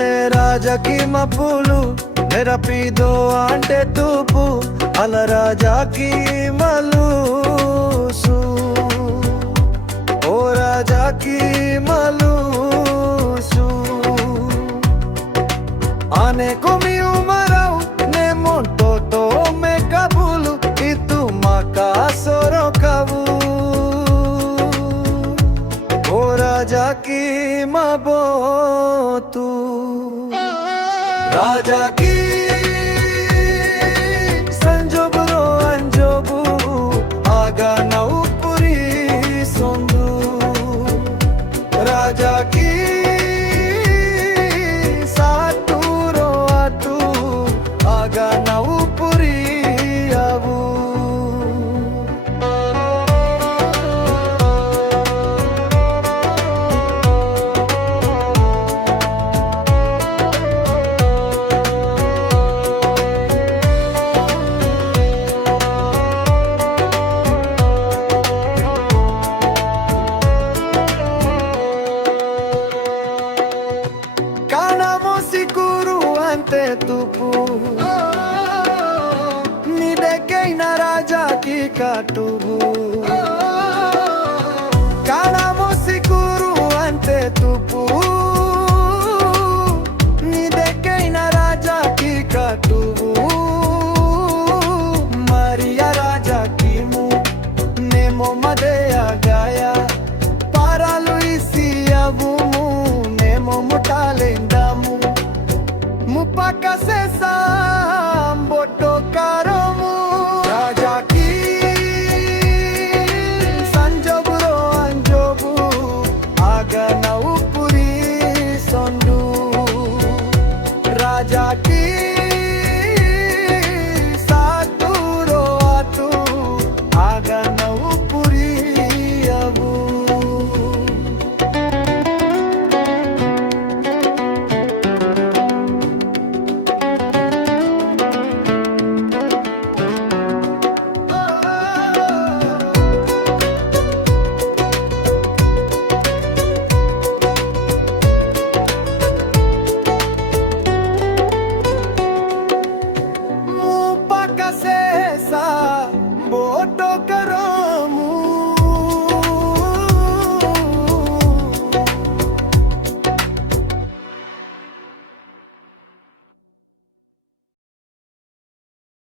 నే రాజాకి మబ్బులు నెరపిదో అంటే తూపు అల రాజాకి మలుసు ఓ రాజాకి మలుసు ఆనే కోమి ఉమరావు నే మొంటో మే కబులు ఇతు మాకా సోరో కబు ఓ రాజాకి మబోతు రాజాకి సంజోబురో అంజోబు ఆగా నౌపురి సొందు రాజాకి సాటూరో అటు ఆగా నౌపురి అవు ante tupu ni dekei na raja ki katubu kana mosikuru ante tupu ni dekei na raja ki katubu maria raja ki mu nemo madea gaya para luisia bumu nemo mutalendamu Mupaka sesa mboto karo